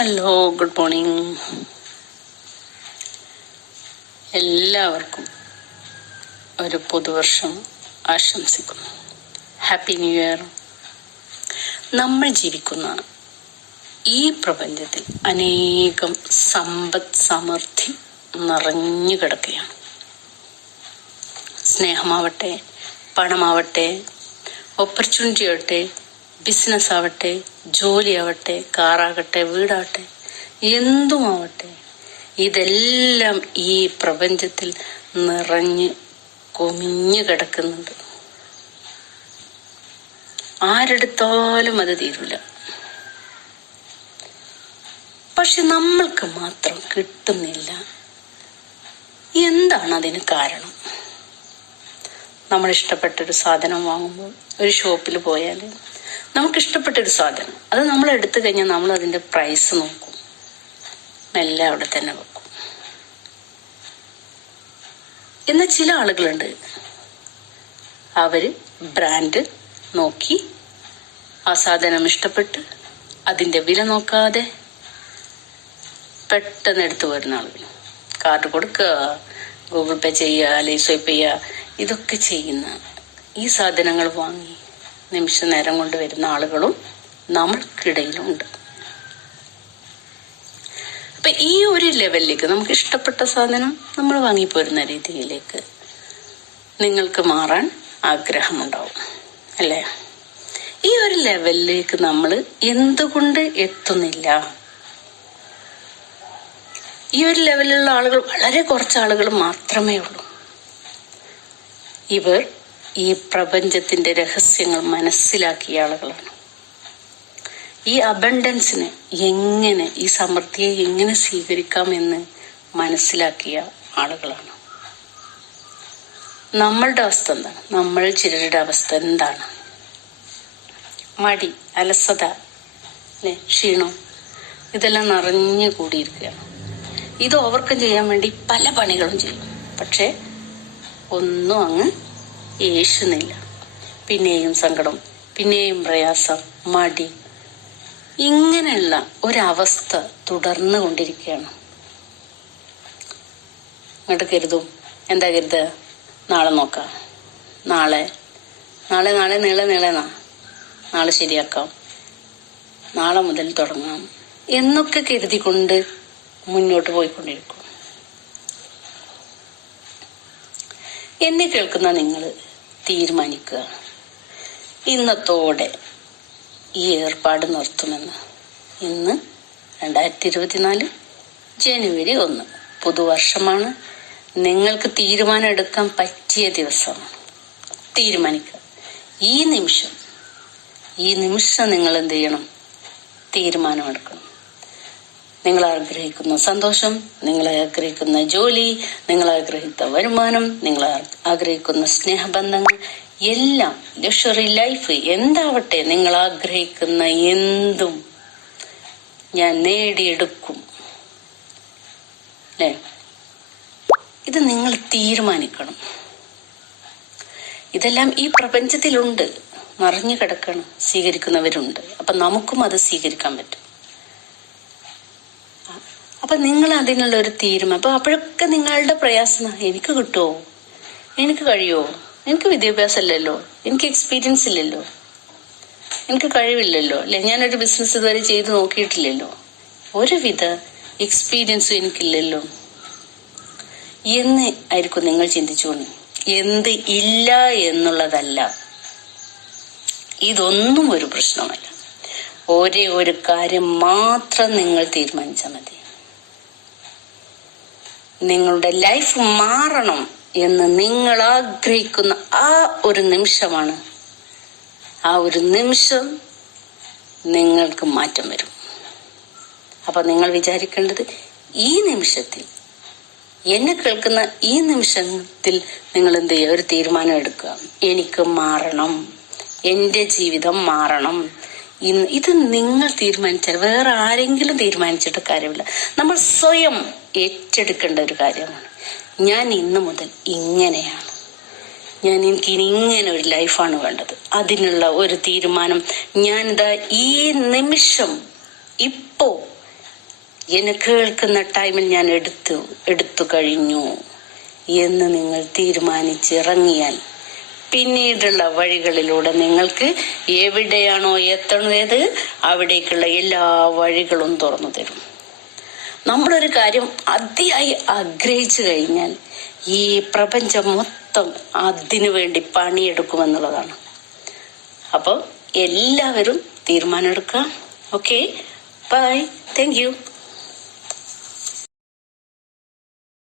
Hello, good morning. എല്ലാവർക്കും ഒരു പുതുവർഷം ആശംസിക്കുന്നു. Happy new year. നമ്മൾ ജീവിക്കുന്ന ഈ പ്രപഞ്ചത്തിൽ അനേകം സമ്പദ് സമൃദ്ധി നിറഞ്ഞു കിടക്കുകയാണ്. സ്നേഹമാവട്ടെ, പണമാവട്ടെ, ഓപ്പർച്യൂണിറ്റി ആവട്ടെ, ബിസിനസ് ആവട്ടെ, ജോലിയാവട്ടെ, കാറാകട്ടെ, വീടാവട്ടെ, എന്തുമാവട്ടെ, ഇതെല്ലാം ഈ പ്രപഞ്ചത്തിൽ നിറഞ്ഞ് കുമിഞ്ഞു കിടക്കുന്നുണ്ട്. ആരെടുത്താലും അത് തീരില്ല. പക്ഷെ നമ്മൾക്ക് മാത്രം കിട്ടുന്നില്ല. എന്താണ് അതിന് കാരണം? നമ്മൾ ഇഷ്ടപ്പെട്ടൊരു സാധനം വാങ്ങുമ്പോൾ, ഒരു ഷോപ്പിൽ പോയാൽ നമുക്കിഷ്ടപ്പെട്ടൊരു സാധനം അത് നമ്മൾ എടുത്തു കഴിഞ്ഞാൽ നമ്മൾ അതിന്റെ പ്രൈസ് നോക്കും, മെല്ലെ അവിടെ തന്നെ വെക്കും. എന്നാൽ ചില ആളുകളുണ്ട്, അവര് ബ്രാൻഡ് നോക്കി ആ സാധനം ഇഷ്ടപ്പെട്ട് അതിന്റെ വില നോക്കാതെ പെട്ടെന്ന് എടുത്തു വരുന്ന ആളുകൾ. കാർഡ് കൊടുക്കുക, ഗൂഗിൾ പേ ചെയ്യുക, അല്ലെങ്കിൽ സ്വൈപ്പ് ചെയ്യുക, ഇതൊക്കെ ചെയ്യുന്ന ഈ സാധനങ്ങൾ വാങ്ങി നിമിഷ നേരം കൊണ്ട് വരുന്ന ആളുകളും നമ്മൾക്കിടയിലുണ്ട്. അപ്പൊ ഈ ഒരു ലെവലിലേക്ക്, നമുക്ക് ഇഷ്ടപ്പെട്ട സാധനം നമ്മൾ വാങ്ങിപ്പോരുന്ന രീതിയിലേക്ക് നിങ്ങൾക്ക് മാറാൻ ആഗ്രഹമുണ്ടാവും അല്ലേ? ഈ ഒരു ലെവലിലേക്ക് നമ്മൾ എന്തുകൊണ്ട് എത്തുന്നില്ല? ഈ ഒരു ലെവലിലുള്ള ആളുകൾ വളരെ കുറച്ച് ആളുകൾ മാത്രമേ ഉള്ളൂ. ഇവർ ഈ പ്രപഞ്ചത്തിന്റെ രഹസ്യങ്ങൾ മനസ്സിലാക്കിയ ആളുകളാണ്. ഈ അബണ്ടൻസിനെ എങ്ങനെ, ഈ സമൃദ്ധിയെ എങ്ങനെ സ്വീകരിക്കാമെന്ന് മനസ്സിലാക്കിയ ആളുകളാണ്. നമ്മളുടെ അവസ്ഥ എന്താണ്? നമ്മൾ ചിലരുടെ അവസ്ഥ എന്താണ്? മടി, അലസത, ക്ഷീണം, ഇതെല്ലാം നിറഞ്ഞു കൂടിയിരിക്കുകയാണ്. ഇത് ഓവർകം ചെയ്യാൻ വേണ്ടി പല പണികളും ചെയ്യും. പക്ഷെ ഒന്നും അങ്ങ് യേശുന്നില്ല. പിന്നെയും സങ്കടം, പിന്നെയും പ്രയാസം, മടി, ഇങ്ങനെയുള്ള ഒരവസ്ഥ തുടർന്നു കൊണ്ടിരിക്കുകയാണ്. അങ്ങോട്ട് കരുതും, എന്താ കരുതുക? നാളെ നോക്കാം, നാളെ നാളെ നാളെ നീളെ നീളെന്നാ, നാളെ ശരിയാക്കാം, നാളെ മുതൽ തുടങ്ങാം എന്നൊക്കെ കരുതിക്കൊണ്ട് മുന്നോട്ട് പോയിക്കൊണ്ടിരിക്കും. എന്നെ കേൾക്കുന്ന നിങ്ങൾ തീരുമാനിക്കുക, ഇന്നത്തോടെ ഈ ഏർപ്പാട് നിർത്തുമെന്ന്. ഇന്ന് 2024 ജനുവരി 1, പുതുവർഷമാണ്. നിങ്ങൾക്ക് തീരുമാനം എടുക്കാൻ പറ്റിയ ദിവസമാണ്. തീരുമാനിക്കുക. ഈ നിമിഷം നിങ്ങൾ എന്ത് ചെയ്യണം? തീരുമാനമെടുക്കണം. നിങ്ങൾ ആഗ്രഹിക്കുന്ന സന്തോഷം, നിങ്ങൾ ആഗ്രഹിക്കുന്ന ജോലി, നിങ്ങൾ ആഗ്രഹിക്കുന്ന വരുമാനം, നിങ്ങൾ ആഗ്രഹിക്കുന്ന സ്നേഹബന്ധങ്ങൾ, എല്ലാം, ലക്ഷറി ലൈഫ്, എന്താവട്ടെ, നിങ്ങൾ ആഗ്രഹിക്കുന്ന എന്തും ഞാൻ നേടിയെടുക്കും അല്ലേ? ഇത് നിങ്ങൾ തീരുമാനിക്കണം. ഇതെല്ലാം ഈ പ്രപഞ്ചത്തിലുണ്ട്, നിറഞ്ഞു കിടക്കണം. സ്വീകരിക്കുന്നവരുണ്ട്. അപ്പൊ നമുക്കും അത് സ്വീകരിക്കാൻ പറ്റും. അപ്പൊ നിങ്ങൾ അതിനുള്ള ഒരു തീരുമാനം. അപ്പൊ അപ്പോഴൊക്കെ നിങ്ങളുടെ പ്രയാസം, എനിക്ക് കിട്ടുമോ, എനിക്ക് കഴിയുമോ, എനിക്ക് വിദ്യാഭ്യാസം ഇല്ലല്ലോ, എനിക്ക് എക്സ്പീരിയൻസ് ഇല്ലല്ലോ, എനിക്ക് കഴിവില്ലല്ലോ, അല്ലെ, ഞാനൊരു ബിസിനസ് ഇതുവരെ ചെയ്ത് നോക്കിയിട്ടില്ലല്ലോ, ഒരുവിധ എക്സ്പീരിയൻസും എനിക്കില്ലല്ലോ എന്ന് ആയിരിക്കും നിങ്ങൾ ചിന്തിച്ചോളൂ. എന്ത് ഇല്ല എന്നുള്ളതല്ല, ഇതൊന്നും ഒരു പ്രശ്നമല്ല. ഒരേ ഒരു കാര്യം മാത്രം നിങ്ങൾ തീരുമാനിച്ചാൽ മതി. നിങ്ങളുടെ ലൈഫ് മാറണം എന്ന് നിങ്ങൾ ആഗ്രഹിക്കുന്ന ആ ഒരു നിമിഷമാണ്. ആ ഒരു നിമിഷം നിങ്ങൾക്ക് മാറ്റം വരും. അപ്പൊ നിങ്ങൾ വിചാരിക്കേണ്ടത്, ഈ നിമിഷത്തിൽ, എന്നെ കേൾക്കുന്ന ഈ നിമിഷത്തിൽ നിങ്ങൾ എന്ത് ചെയ്യുക? ഒരു തീരുമാനം എടുക്കുക. എനിക്ക് മാറണം, എന്റെ ജീവിതം മാറണം. ഇത് നിങ്ങൾ തീരുമാനിച്ചാൽ, വേറെ ആരെങ്കിലും തീരുമാനിച്ചിട്ട് കാര്യമില്ല. നമ്മൾ സ്വയം ഏറ്റെടുക്കേണ്ട ഒരു കാര്യമാണ്. ഞാൻ ഇന്നു മുതൽ ഇങ്ങനെയാണ്, എനിക്കിനി ഇങ്ങനെ ഒരു ലൈഫാണ് വേണ്ടത്. അതിനുള്ള ഒരു തീരുമാനം ഞാനിതാ ഈ നിമിഷം, ഇപ്പോ എന്നെ കേൾക്കുന്ന ടൈമിൽ ഞാൻ എടുത്തു കഴിഞ്ഞു എന്ന് നിങ്ങൾ തീരുമാനിച്ചിറങ്ങിയാൽ പിന്നീടുള്ള വഴികളിലൂടെ നിങ്ങൾക്ക് എവിടെയാണോ എത്തണത് അവിടേക്കുള്ള എല്ലാ വഴികളും തുറന്നു തരും. നമ്മളൊരു കാര്യം അതിയായി ആഗ്രഹിച്ചു കഴിഞ്ഞാൽ ഈ പ്രപഞ്ചം മൊത്തം അതിനു വേണ്ടി പണിയെടുക്കുമെന്നുള്ളതാണ്. അപ്പോൾ എല്ലാവരും തീരുമാനം എടുക്കാം. Okay, bye, thank U.